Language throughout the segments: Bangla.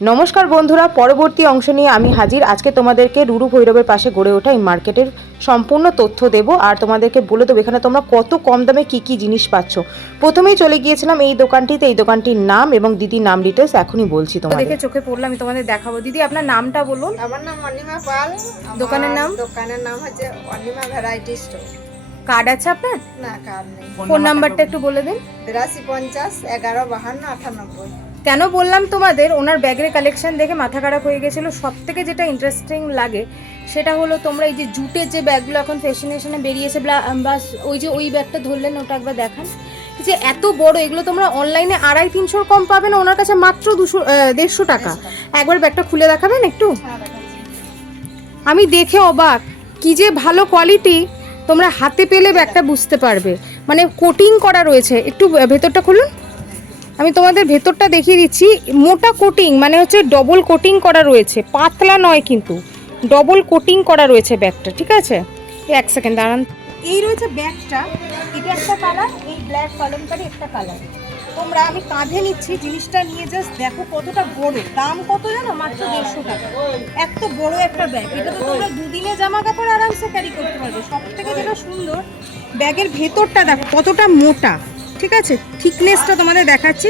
নমস্কার বন্ধুরা, পরবর্তী অংশ নিয়ে আমি হাজির। আজকে তোমাদেরকে রুরু ভৈরবের পাশে গড়ে ওঠা এই মার্কেটের সম্পূর্ণ তথ্য দেব আর তোমাদেরকে বলে দেবো এখানে তোমরা কত কম দামে কি কি জিনিস পাচ্ছ। প্রথমেই চলে গিয়েছিলাম এই দোকানটিতে, এই দোকানটির নাম এবং দিদির নাম ডিটেলস এখনই বলছি। তোমাদের দেখে চোখে পড়লাম, আমি তোমাদের দেখাবো। দিদি আপনার নামটা বলুন। আমার নাম অনিমা পাল। দোকানের নাম হচ্ছে অনিমা ভ্যারাইটি স্টোর। কার্ড আছে আপনার? না, কার্ড নেই। ফোন নাম্বারটা একটু বলে দিন। 8250 11 52 98। কেন বললাম তোমাদের, ওনার ব্যাগের কালেকশন দেখে মাথা খারাপ হয়ে গেছিলো। সব থেকে যেটা ইন্টারেস্টিং লাগে সেটা হলো তোমরা এই যে জুটের যে ব্যাগগুলো এখন ফ্যাশনেশনে বেরিয়েছে, বাস ওই যে ওই ব্যাগটা ধরলেন, ওটা একবার দেখান। যে এত বড়, এগুলো তোমরা অনলাইনে 250-300 কম পাবে না, ওনার কাছে মাত্র 150 টাকা। একবার ব্যাগটা খুলে দেখাবেন একটু? আমি দেখে অবাক, কি যে ভালো কোয়ালিটি, তোমরা হাতে পেলে ব্যাগটা বুঝতে পারবে। মানে কোটিং করা রয়েছে। একটু ভেতরটা খুলুন, আমি তোমাদের ভেতরটা দেখিয়ে দিচ্ছি। মোটা কোটিং, মানে হচ্ছে ডবল কোটিং করা রয়েছে, পাতলা নয় কিন্তু ডবল কোটিং করা রয়েছে ব্যাগটা। ঠিক আছে, এক সেকেন্ড দাঁড়ান। এই রয়েছে ব্যাগটা, এটা একটা কালার, এই ব্ল্যাক কলমকারি একটা কালার। তোমরা, আমি কাঁধে নিচ্ছি জিনিসটা নিয়ে, জাস্ট দেখো কতটা বড়। দাম কত জানো? মাত্র 150 টাকা। এত বড় একটা ব্যাগ, এটা তো তোমরা দুদিনে জামা কাপড় আরামসে ক্যারি করতে পারবে। সব থেকে যেটা সুন্দর, ব্যাগের ভেতরটা দেখো কতটা মোটা। ঠিক আছে, থিকনেসটা তোমাদের দেখাচ্ছি,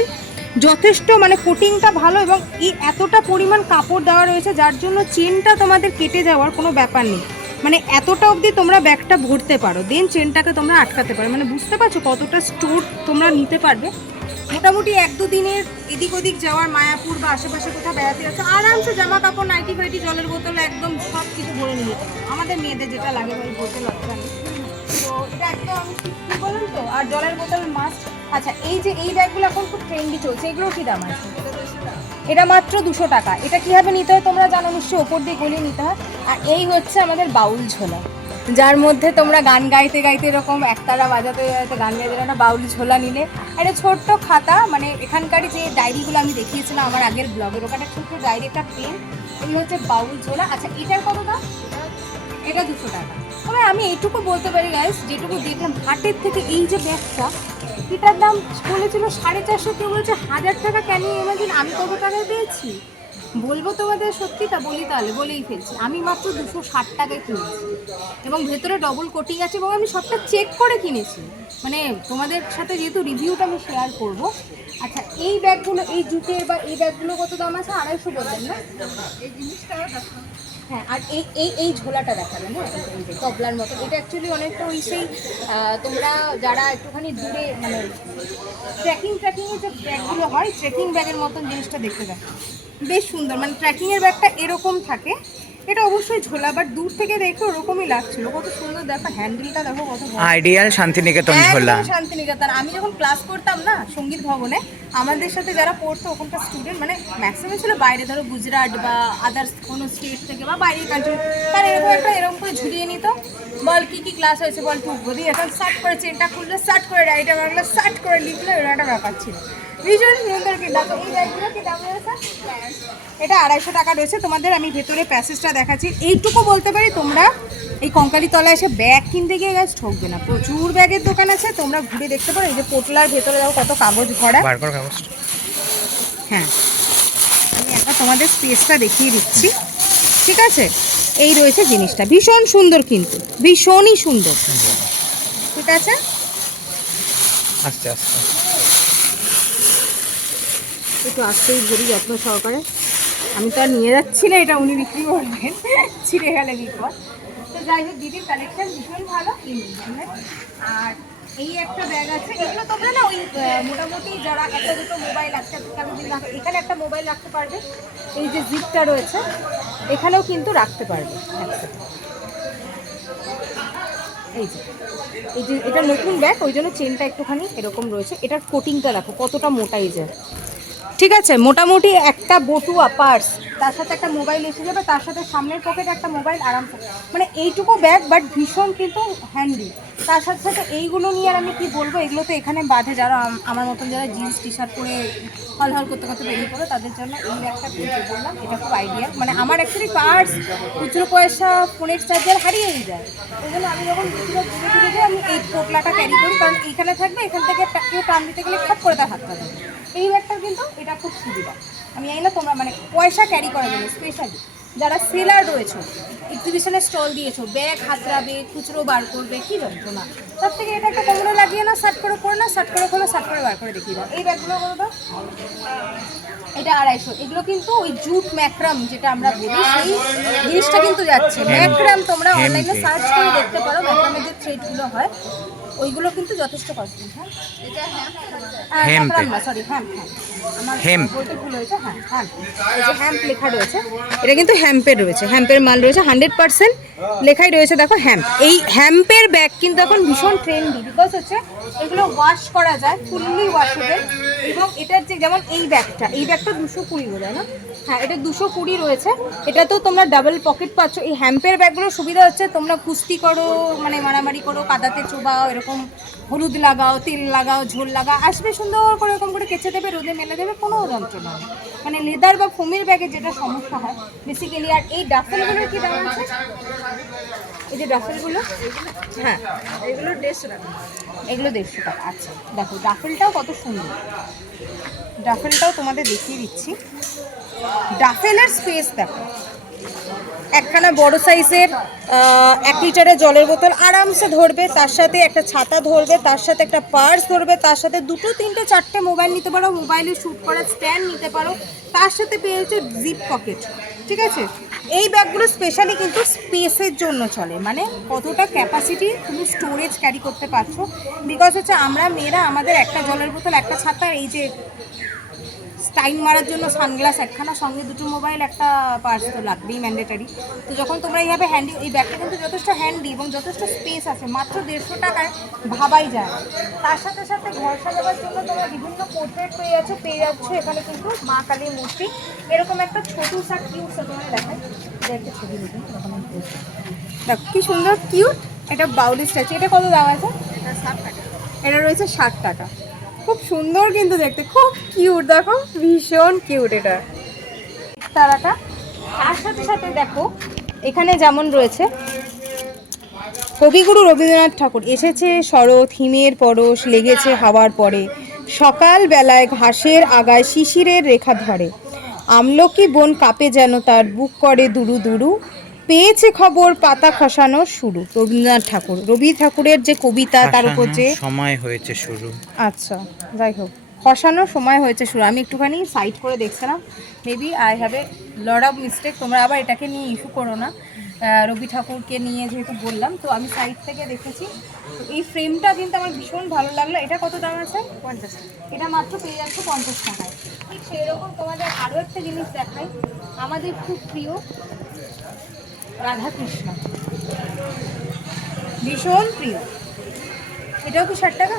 যথেষ্ট মানে কোটিংটা ভালো, এবং এই এতটা পরিমাণ কাপড় দেওয়া রয়েছে যার জন্য চেনটা তোমাদের কেটে যাওয়ার কোনো ব্যাপার নেই। মানে এতটা অবধি তোমরা ব্যাগটা ভরতে পারো, দেন চেনটাকে তোমরা আটকাতে পারো। মানে বুঝতে পারছো কতটা স্টোর তোমরা নিতে পারবে। মোটামুটি 1-2 দিনের এদিক ওদিক যাওয়ার, মায়াপুর বা আশেপাশে কোথাও বেড়াতে যাচ্ছে, আরামসে জামা কাপড়, নাইটি ফাইটি, জলের বোতল, একদম সব কিছু ভরে নিয়ে যেতে পারো। আমাদের মেয়েদের যেটা লাগে ওই বোতল লজ্জা নেই। তো এটা একদম কি বলুন তো, আর জলের বোতল মাস্ট। আচ্ছা, এই যে এই ব্যাগগুলো এখন খুব ট্রেন্ডি চলছে, এগুলো কি দাম আছে? এটা মাত্র 200 টাকা। এটা কীভাবে নিতে হয় তোমরা জানো নিশ্চয়ই, ওপর দিয়ে গলিয়ে নিতে হয়। আর এই হচ্ছে আমাদের বাউল ঝোলা, যার মধ্যে তোমরা গান গাইতে গাইতে এরকম একতারা বাজাতে বাজাতে গান গাইতে একটা বাউল ঝোলা নিলে। একটা ছোট্ট খাতা, মানে এখানকারই যে ডায়েরিগুলো আমি দেখিয়েছিলাম আমার আগের ব্লগের, ওখানে ছোট্ট ডায়েরি, একটা পেন, এগুলো হচ্ছে বাউল ঝোলা। আচ্ছা, এটার কত দাম? এটা 200 টাকা। তবে আমি এইটুকু বলতে পারি গাইস, যেটুকু দেখলাম হাটের থেকে, এই যে ব্যাগটা, এটার দাম বলেছিল 450, কেউ বলেছে 1000 টাকা। কেন ইমাজিন আমি কত টাকায় পেয়েছি? বলবো তোমাদের সত্যিটা বলি, তাহলে বলেই ফেলছি, আমি মাত্র 260 টাকায় কিনেছি, এবং ভেতরে ডবল কোটিং আছে, এবং আমি সবটা চেক করে কিনেছি। মানে তোমাদের সাথে যেহেতু রিভিউটা আমি শেয়ার করব। আচ্ছা, এই ব্যাগগুলো, এই জুটের বা এই ব্যাগগুলো কত দাম আছে? 250 বললেন না? এই জিনিসটা হ্যাঁ, আর এই এই এই ঝোলাটা দেখাবেন। হ্যাঁ, তবলার মতো। এটা অ্যাকচুয়ালি অনেকটা ওই সেই তোমরা যারা একটুখানি দূরে, মানে ট্রেকিংয়ের যে ব্যাগগুলো হয়, ট্রেকিং ব্যাগের মতন জিনিসটা দেখতে দেয়, বেশ সুন্দর। মানে ট্রেকিংয়ের ব্যাগটা এরকম থাকে, এটা অবশ্যই ঝোলা, বাট দূর থেকে দেখে ওরকমই লাগছিল। কত সুন্দর দেখো, হ্যান্ডেলটা দেখো কত আইডিয়াল শান্তিনিকেতন ঝোলা। শান্তিনিকেতন। আমি যখন ক্লাস করতাম না সঙ্গীত ভবনে, আমাদের সাথে যারা পড়তো ওখানকার স্টুডেন্ট, মানে ম্যাক্সিমাম ছিল বাইরে, ধরো গুজরাট বা আদার্স কোনো স্টেট থেকে বা বাইরের কান্ট্রি, তারা এরকম করে ঝুলিয়ে নিত। বল কি কি ক্লাস হয়েছে, বল টুক বলি, এখন সার্ট করে চেনটা খুললে, সার্ট করে ডায়েরিটা মারলে, সার্ট করে লিখলে, এরকম একটা ব্যাপার ছিল। ভীষণ সুন্দর কিন্তু। এই ব্যাগগুলো কি দাম রয়েছে? এটা 250 টাকা রয়েছে। তোমাদের আমি ভেতরে প্যাসেজটা দেখাচ্ছি। এইটুকু বলতে পারি, তোমরা এই কঙ্কালীতলায় এসে ব্যাগ কিনতে গিয়ে গাছ ঠকবে না, প্রচুর ব্যাগের দোকান আছে, তোমরা ঘুরে দেখতে পারো। এই যে পোটলার ভেতরে দেখো কত কাগজ ভরা। হ্যাঁ, আমি একবার তোমাদের স্পেসটা দেখিয়ে দিচ্ছি। ঠিক আছে, এই রয়েছে জিনিসটা, ভীষণ সুন্দর কিন্তু, ভীষণই সুন্দর। ঠিক আছে, আস্তে আস্তে একটু আসতেই ধরি যত্ন সহকারে। আমি তো আর নিয়ে যাচ্ছি না, এটা উনি বিক্রি করবেন, ছিঁড়ে গেলে বিপদ। তো যাই হোক, দিদির কালেকশন ভীষণ ভালো। আর এই একটা ব্যাগ আছে, এগুলো তোমরা না ওই মোটামুটি যারা একটা দুটো মোবাইল, এখানে একটা মোবাইল রাখতে পারবে। এই যে জিপটা রয়েছে এখানেও কিন্তু রাখতে পারবে। এই যে এটা নতুন ব্যাগ, ওই জন্য চেনটা একটুখানি এরকম রয়েছে। এটার কোটিংটা দেখো কতটা মোটা, এই যে। ঠিক আছে, মোটামুটি একটা বটুয়া পার্স, তার সাথে একটা মোবাইল এসে যাবে, তার সাথে সামনের পকেটে একটা মোবাইল আরামসে। মানে এইটুকু ব্যাগ, বাট ভীষণ কিন্তু হ্যান্ডি। তার সাথে সাথে এইগুলো নিয়ে আর আমি কি বলবো, এগুলো তো এখানে বাঁধে, যারা আমার মতন যারা জিন্স টি শার্ট পরে হল হল করতে করতে বেরিয়ে পড়ে, তাদের জন্য এই ব্যাগটা পেয়ে বললাম, এটা খুব আইডিয়া। মানে আমার অ্যাকচুয়ালি পার্স, খুচরো পয়সা, ফোনের চার্জার হারিয়েই যায়, ওই জন্য আমি যখন খুচরো ঘুরে ঘুরে যাই, আমি এই পোটলাটা ক্যারি করি, কারণ এইখানে থাকবে, এখান থেকে কেউ টান দিতে গেলে খপ করে তার হাতটা দেবে। এই ব্যাগটা কিন্তু এটা খুব সুবিধা। আমি জানি না তোমরা মানে পয়সা ক্যারি করার জন্য স্পেশালি যারা সেলার রয়েছে, এক্সিবিশনে স্টল দিয়েছো, ব্যাগ হাতড়াবে, খুচরো বার করবে, কী যন্ত্রণা, তার থেকে এটা একটা কোমরে লাগিয়ে না, শার্ট করে পড়ো না, শার্ট করে খোলো, শার্ট করে বার করে দেখিয়ে দাও। এই ব্যাগগুলো বলো তো, এটা 250। এগুলো কিন্তু ওই জুট ম্যাক্রাম যেটা আমরা বলি সেই জিনিসটা কিন্তু যাচ্ছে। ম্যাক্রাম তোমরা অনলাইনে সার্চ করে দেখতে পারো, ম্যাক্রামের যে থ্রেডগুলো হয় ওইগুলো কিন্তু যথেষ্ট কস্টলি। হ্যাঁ, এটা হ্যাম্প না, সরি হ্যাম্প, আমার হ্যাম্প। বলতে ভুল হয়েছে। হ্যাঁ হ্যাম্প, এই যে হ্যাম্প লেখা রয়েছে, এটা কিন্তু হ্যাম্পের রয়েছে, হ্যাম্পের মাল রয়েছে, 100% লেখাই রয়েছে। দেখো হ্যাম্প, এই হ্যাম্পের ব্যাগ কিন্তু এখন ভীষণ ট্রেন্ডি, বিকজ হচ্ছে এগুলো ওয়াশ করা যায়, ফুললি ওয়াশেবল। এবং এটার যে যেমন এই ব্যাগটা 220 বোধহয় না, হ্যাঁ এটা 220 রয়েছে। এটা তো তোমরা ডাবল পকেট পাচ্ছ। এই হ্যাম্পের ব্যাগগুলোর সুবিধা হচ্ছে তোমরা কুস্তি করো, মানে মারামারি করো, কাদাতে চোবাও, এরকম হলুদ লাগাও, তেল লাগাও, ঝোল লাগাও, আসবে সুন্দর করে এরকম করে কেচে দেবে, রোদে মেলে দেবে, কোনো যন্ত্রণা নেই। মানে লেদার বা ফোমের ব্যাগের যেটা সমস্যা হয় বেসিক্যালি। আর এই ডাফেলগুলোর কী দাম আছে? এই যে ডাফেলগুলো, হ্যাঁ এগুলো 150 টাকা। এগুলো 150 টাকা। আচ্ছা দেখো ডাফেলটাও কত সুন্দর, ডাফেলটাও তোমাদের দেখিয়ে দিচ্ছি। ডাফেলের স্পেস দেখো, একখানা বড় সাইজের 1 লিটারের জলের বোতল আরামসে ধরবে, তার সাথে একটা ছাতা ধরবে, তার সাথে একটা পার্স ধরবে, তার সাথে 2, 3, 4টে মোবাইল নিতে পারো, মোবাইলে শ্যুট করার স্ট্যান্ড নিতে পারো, তার সাথে পেয়েছো জিপ পকেট। ঠিক আছে, এই ব্যাগগুলো স্পেশালি কিন্তু স্পেসের জন্য চলে, মানে কতটা ক্যাপাসিটি তুমি স্টোরেজ ক্যারি করতে পারছো। বিকজ হচ্ছে আমরা মেয়েরা আমাদের একটা জলের বোতল, একটা ছাতা, এই যে টাইম মারার জন্য সানগ্লাস একখানা, সঙ্গে 2টো মোবাইল, একটা পার্স তো লাগবেই ম্যান্ডেটারি। তো যখন তোমরা এইভাবে হ্যান্ডি, এই ব্যাগটা কিন্তু যথেষ্ট হ্যান্ডি এবং যথেষ্ট স্পেস আছে, মাত্র 150 টাকায় ভাবাই যায়। তার সাথে সাথে ঘর সাজাবার জন্য তোমরা বিভিন্ন পোর্ট্রেট পেয়ে যাচ্ছ এখানে কিন্তু মা কালীর মূর্তি, এরকম একটা ছোটো সা কিউট সা তোমার দেখায়, একটা ছবি দেখুন, দেখো কি সুন্দর কিউট, এটা বাউলি স্ট্যাচু। এটা কত দাম আছে? এটা 60 টাকা। এটা রয়েছে 60 টাকা। খুব সুন্দর কিন্তু দেখতে, খুব কিউট, দেখো ভীষণ কিউট এটা তারাটা। তার সাথে সাথে দেখো এখানে যেমন রয়েছে কবিগুরু রবীন্দ্রনাথ ঠাকুর এসেছে শরৎ, হিমের পরশ লেগেছে হাওয়ার পরে, সকাল বেলায় ঘাসের আগায় শিশিরের রেখা ধরে, আমলকি বন কাঁপে যেন তার বুক করে দুরু দুরু, পেয়েছে খবর পাতা খসানোর শুরু। রবীন্দ্রনাথ ঠাকুর, রবি ঠাকুরের যে কবিতা, তার উপর যে সময় হয়েছে শুরু। আচ্ছা যাই হোক, খসানোর সময় হয়েছে শুরু। আমি একটুখানি সাইড করে দেখছিলাম, maybe I have a lot of mistake, তোমরা আবার এটাকে নিয়ে ইস্যু করো না। রবি ঠাকুরকে নিয়ে যেহেতু বললাম, তো আমি সাইড থেকে দেখেছি। তো এই ফ্রেমটা কিন্তু আমার ভীষণ ভালো লাগলো। এটা কত দাম আছে? 50 টাকা। এটা মাত্র পেয়ে যাচ্ছে 50 টাকায়। ঠিক সেরকম তোমাদের আরও একটা জিনিস দেখাই, আমাদের খুব প্রিয় রাধাকৃষ্ণ, ভীষণ প্রিয়। এটাও কি 60 টাকা?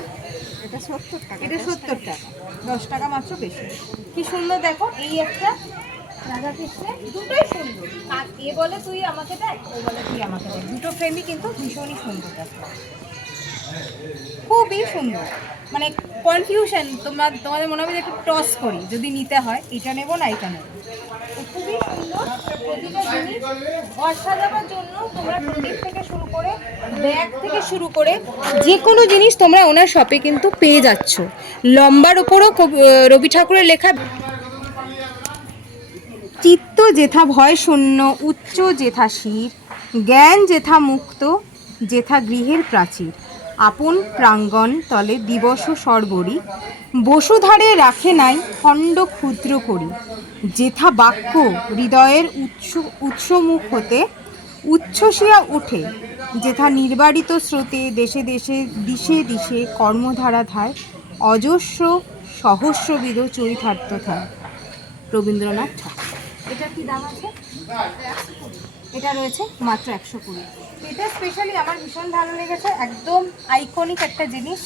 এটা 70 টাকা। এটা 70 টাকা, 10 টাকা মাত্র বেশি। কি সুন্দর দেখো, এই একটা রাধাকৃষ্ণের, দুটোই সুন্দর। আর এ বলে তুই আমাকে দেখ, ও বলে তুই আমাকে দেখ, দুটো ফ্রেমই কিন্তু ভীষণই সুন্দর দেখো, খুবই সুন্দর। মানে কনফিউশন, তোমাদের মনে হবে যে একটু টস করি, যদি নিতে হয় এটা নেবো না এটা নেবো। তো খুবই সুন্দর প্রতিটা জিনিস। ঘর সাজাবার জন্য তোমরা প্রদীপ থেকে শুরু করে ব্যাগ থেকে শুরু করে যে কোনো জিনিস তোমরা ওনার শপে কিন্তু পেয়ে যাচ্ছ। লম্বার ওপরও রবি ঠাকুরের লেখা, চিত্ত যেথা ভয় শূন্য, উচ্চ যেথা শির, জ্ঞান যেথা মুক্ত, যেথা গৃহের প্রাচীর, আপন প্রাঙ্গণ তলে দিবস সর্বরি, বসুধারে রাখে নাই খণ্ড ক্ষুদ্র করি, যেথা বাক্য হৃদয়ের উৎসমুখ হতে উচ্ছ্বসিয়া উঠে, যেথা নির্বারিত স্রোতে দেশে দেশে দিশে দিশে কর্মধারা ধায়, অজস্র সহস্রবিধ চরিতার্থ থায়। রবীন্দ্রনাথ ঠাকুর। এটা কি দাম আছে? এটা রয়েছে মাত্র 120। এটা স্পেশালি আমার ভীষণ ভালো লেগেছে, একদম আইকনিক একটা জিনিস।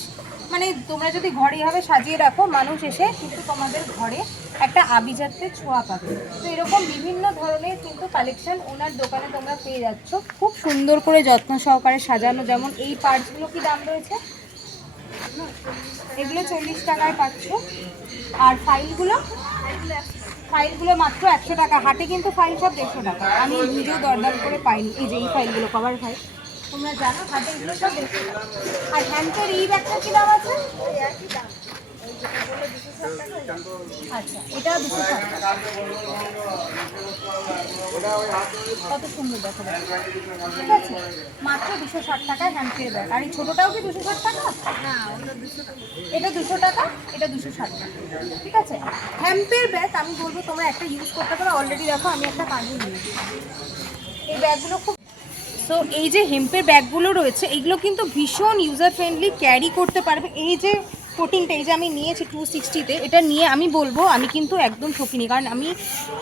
মানে তোমরা যদি ঘরে এভাবে সাজিয়ে রাখো, মানুষ এসে কিন্তু তোমাদের ঘরে একটা আভিজাত্যের ছোঁয়া পাবে। তো এরকম বিভিন্ন ধরনের কিন্তু কালেকশন ওনার দোকানে তোমরা পেয়ে যাচ্ছ, খুব সুন্দর করে যত্ন সহকারে সাজানো। যেমন এই পার্টসগুলো কি দাম রয়েছে? এগুলো 40 টাকায় পাচ্ছ। আর ফাইলগুলো মাত্র 100 টাকা। হাটে কিন্তু ফাইল সব 150 টাকা। আমি নিজেও দরদাম করে পাইনি। এই যে এই ফাইলগুলো, কভার ফাইল, তোমরা জানো হাটে এগুলো সব 150 টাকা। আর হ্যান্ডের এই ব্যাগটা কি দাম আছে? আচ্ছা, এটা 260 টাকা। কত সুন্দর দেখো, ঠিক আছে, মাত্র 260 টাকায় হ্যাম্পের ব্যাগ। আর এই ছোটোটাও কি 260 টাকা? না, ওটা 200 টাকা। এটা 200 টাকা, এটা 260 টাকা, ঠিক আছে। হ্যাম্পের ব্যাগ আমি বলবো তোমরা একটা ইউজ করতে পারো। অলরেডি দেখো আমি একটা কাজে নিয়েছি, এই ব্যাগগুলো খুব। সো এই যে হেম্পের ব্যাগগুলো রয়েছে, এইগুলো কিন্তু ভীষণ ইউজার ফ্রেন্ডলি, ক্যারি করতে পারবে। এই যে কোটিংটা, এই যে আমি নিয়েছি 260-তে, এটা নিয়ে আমি বলবো আমি কিন্তু একদম ঠকিনি। কারণ আমি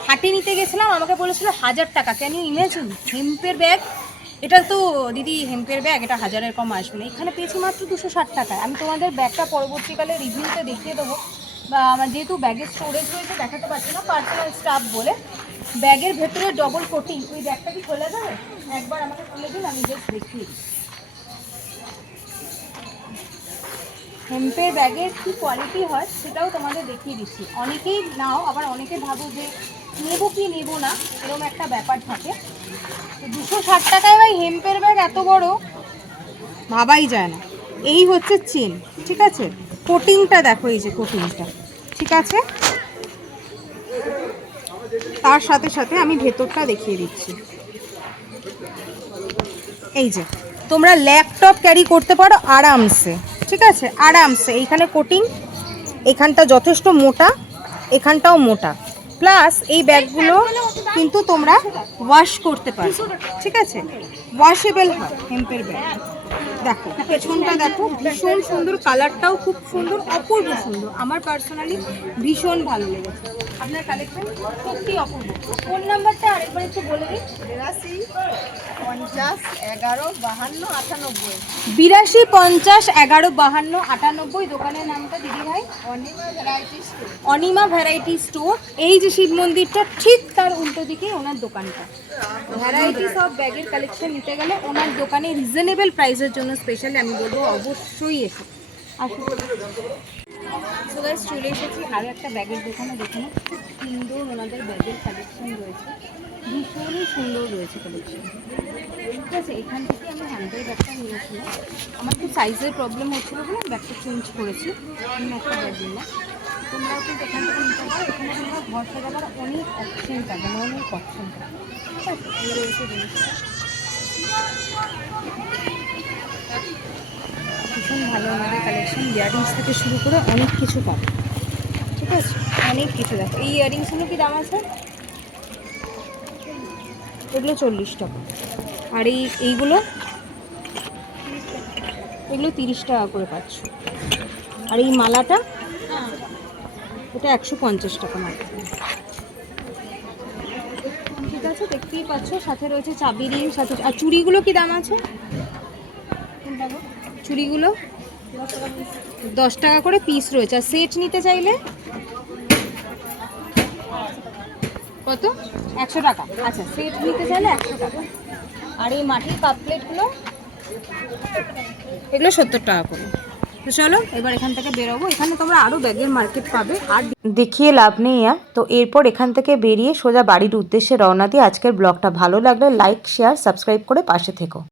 হাটে নিতে গেছিলাম, আমাকে বলেছিল 1000 টাকা। Can you imagine? হেম্পের ব্যাগ, এটা তো দিদি হেম্পের ব্যাগ, এটা 1000-এর কম আসবে না। এখানে পেয়েছি মাত্র 260 টাকায়। আমি তোমাদের ব্যাগটা পরবর্তীকালে রিভিউতে দেখিয়ে দেবো, বা আমার যেহেতু ব্যাগের স্টোরেজ রয়েছে দেখাতে পারছি না, পার্সোনাল স্টাফ বলে। ব্যাগের ভেতরে ডবল কোটিং। ওই ব্যাগটা কি খোলা যাবে? একবার আমাকে খুলে দিন, আমি জাস্ট দেখিয়ে দিই হেম্পের ব্যাগের কী কোয়ালিটি হয় সেটাও তোমাদের দেখিয়ে দিচ্ছি। অনেকেই নাও, আবার অনেকে ভাবো যে নেবো কি নেবো না, এরকম একটা ব্যাপার থাকে। তো 260 টাকায় ভাই হেম্পের ব্যাগ এত বড় ভাবাই যায় না। এই হচ্ছে চেন, ঠিক আছে। কোটিংটা দেখো, এই যে কোটিংটা, ঠিক আছে। তার সাথে সাথে আমি ভেতরটা দেখিয়ে দিচ্ছি। এই যে তোমরা ল্যাপটপ ক্যারি করতে পারো আরামসে, ঠিক আছে, আরামসে। এইখানে কোটিং, এখানটা যথেষ্ট মোটা, এখানটাও মোটা। প্লাস এই ব্যাগগুলো কিন্তু তোমরা ওয়াশ করতে পারো, ঠিক আছে, ওয়াশেবল হয় হেম্পের ব্যাগ। দেখো পেছনটা দেখো, ভীষণ সুন্দর, কালারটাও খুব সুন্দর, অপূর্ব সুন্দর। আমার পার্সোনালি ভীষণ ভালো লেগেছে। আপনার কালেকশন সত্যি অপূর্ব। ফোন নাম্বারটা আরেকবার একটু বলে দিন। 82 50 11 52 98। 82 50 11 52 98। দোকানের নামটা দিদি ভাই? Anima variety store. Anima variety store. এই যে শিব মন্দিরটা ঠিক তার উল্টো দিকে ওনার দোকানটা। ভ্যারাইটিস অফ ব্যাগের কালেকশন নিতে গেলে ওনার দোকানে রিজনেবল প্রাইসের জন্য স্পেশালি আমি বলবো অবশ্যই এসো। আসুন। সো গাইস, চলে এসেছি আরও একটা ব্যাগের দোকানে। দেখুন খুব সুন্দর ওনাদের ব্যাগের কালেকশন রয়েছে, ভীষণই সুন্দর রয়েছে কালেকশন, ঠিক আছে। এখান থেকে আমি হ্যান্ডেল ব্যাগটা নিয়েছিলাম, আমার একটু সাইজের প্রবলেম হচ্ছিলো বলে ব্যাগটা চেঞ্জ করেছি। আমি একটা ব্যাগ নিলাম, তোমরাও কিন্তু এখান থেকে নিতে পারো। এখানে তোমরা ঘর সাজাবার অনেক অপশন পাবে, অনেক অপশন পাবে, ঠিক আছে। এই রয়েছে জিনিসটা, ভীষণ ভালো আমাদের কালেকশন। ইয়াররিংস থেকে শুরু করে অনেক কিছু পাবে, ঠিক আছে, অনেক কিছু। দেখো এই ইয়াররিংসগুলো কি দাম আছে? এগুলো 40 টাকা। আর এইগুলো এগুলো 30 টাকা করে পাচ্ছ। আর এই মালাটা, এটা 150 টাকা মাত্র, ঠিক আছে। দেখতেই পাচ্ছ, সাথে রয়েছে চাবি রিং, সাথে। আর চুড়িগুলো কি দাম আছে? চুড়িগুলো 10 টাকা করে পিস রয়েছে। আর সেট নিতে চাইলে কত? 100 টাকা। আচ্ছা, সেট নিতে চাইলে 100 টাকা। আর এই মাটির কাপ প্লেটগুলো, এগুলো 70 টাকা করে। তো চলো এবার এখান থেকে বেরোবো। এখানে তোমরা আরও ব্যাগের মার্কেট পাবে। আর দেখিয়ে লাভ নেই আর। তো এরপর এখান থেকে বেরিয়ে সোজা বাড়ির উদ্দেশ্যে রওনা দিয়ে আজকের ব্লগটা ভালো লাগলে লাইক, শেয়ার, সাবস্ক্রাইব করে পাশে থেকো।